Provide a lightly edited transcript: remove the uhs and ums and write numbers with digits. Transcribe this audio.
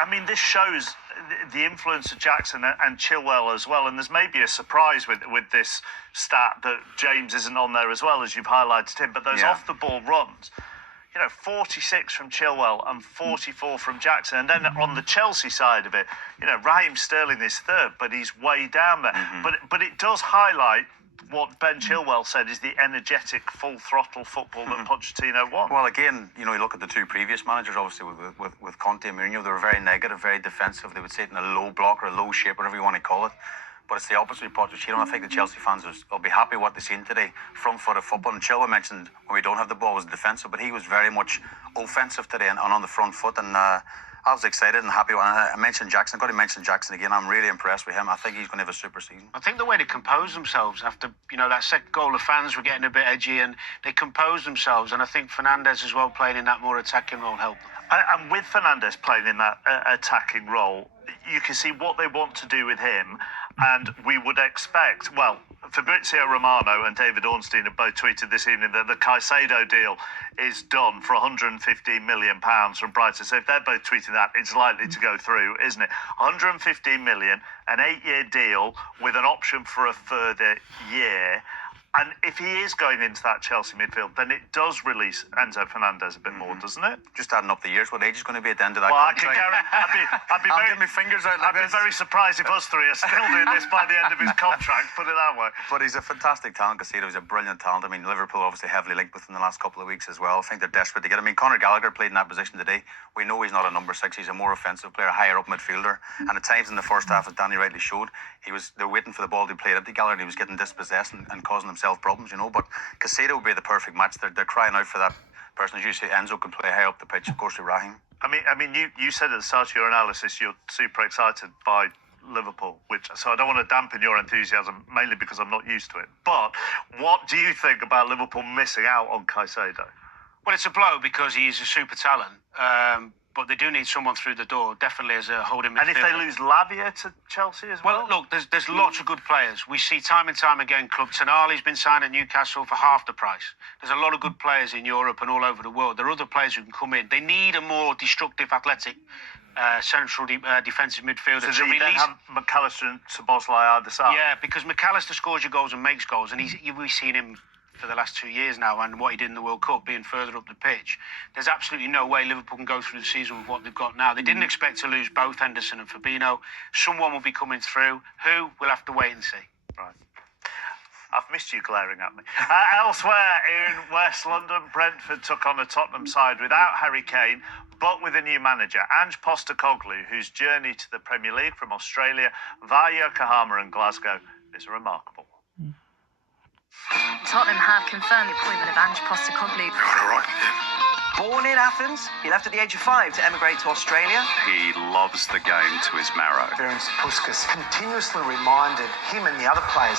I mean, this shows the influence of Jackson and Chilwell as well. And there's maybe a surprise with this stat that James isn't on there as well, as you've highlighted him. But those off-the-ball runs, 46 from Chilwell and 44 from Jackson. And then on the Chelsea side of it, Raheem Sterling is third, but he's way down there. But it does highlight what Ben Chilwell said is the energetic, full-throttle football that Pochettino wants. Well, again, you look at the two previous managers, obviously, with Conte and Mourinho, they were very negative, very defensive. They would sit in a low block or a low shape, whatever you want to call it. But it's the opposite with Pochettino. I think the Chelsea fans will be happy with what they've seen today. Front-footed football. And Chilwell mentioned when we don't have the ball was defensive, but he was very much offensive today and on the front foot. And I was excited and happy when I mentioned Jackson. I've got to mention Jackson again. I'm really impressed with him. I think he's going to have a super season. I think the way they composed themselves after, that second goal, the fans were getting a bit edgy and they composed themselves. And I think Fernandes as well playing in that more attacking role helped them. And with Fernandes playing in that attacking role, you can see what they want to do with him. And we would expect, Fabrizio Romano and David Ornstein have both tweeted this evening that the Caicedo deal is done for £115 million from Brighton. So if they're both tweeting that, it's likely to go through, isn't it? £115 million, an 8-year deal with an option for a further year. And if he is going into that Chelsea midfield, then it does release Enzo Fernandez a bit more, doesn't it? Just adding up the years, what age is going to be at the end of that contract? I'll get my fingers out like I'd be very surprised if us three are still doing this by the end of his contract, put it that way. But he's a fantastic talent, Caicedo. He's a brilliant talent. I mean, Liverpool obviously heavily linked with him the last couple of weeks as well. I think they're desperate to get him. I mean, Conor Gallagher played in that position today. We know he's not a number 6. He's a more offensive player, higher up midfielder. And at times in the first half, as Danny rightly showed, they're waiting for the ball to be played up to Gallagher and he was getting dispossessed and causing himself problems, But Caicedo would be the perfect match. They're crying out for that person. As you say, Enzo can play high up the pitch, of course, with Raheem. I mean, you said at the start of your analysis you're super excited by Liverpool, so I don't want to dampen your enthusiasm, mainly because I'm not used to it. But what do you think about Liverpool missing out on Caicedo? Well, it's a blow because he's a super talent. But they do need someone through the door, definitely as a holding midfielder. And if they lose Lavia to Chelsea as well? Well, look, there's lots of good players. We see time and time again, Tonali's been signed at Newcastle for half the price. There's a lot of good players in Europe and all over the world. There are other players who can come in. They need a more destructive, athletic, central defensive midfielder. So you then have McAllister and Szoboszlai either side? Yeah, because McAllister scores your goals and makes goals, and we've seen him for the last 2 years now, and what he did in the World Cup, being further up the pitch. There's absolutely no way Liverpool can go through the season with what they've got now. They didn't expect to lose both Henderson and Fabinho. Someone will be coming through. Who? We'll have to wait and see. Right. I've missed you glaring at me. Elsewhere in West London, Brentford took on the Tottenham side without Harry Kane, but with a new manager, Ange Postecoglou, whose journey to the Premier League from Australia via Yokohama and Glasgow is remarkable. Tottenham have confirmed the appointment of Ange Postecoglou. All right. Born in Athens, he left at the age of 5 to emigrate to Australia. He loves the game to his marrow. Puskas continuously reminded him and the other players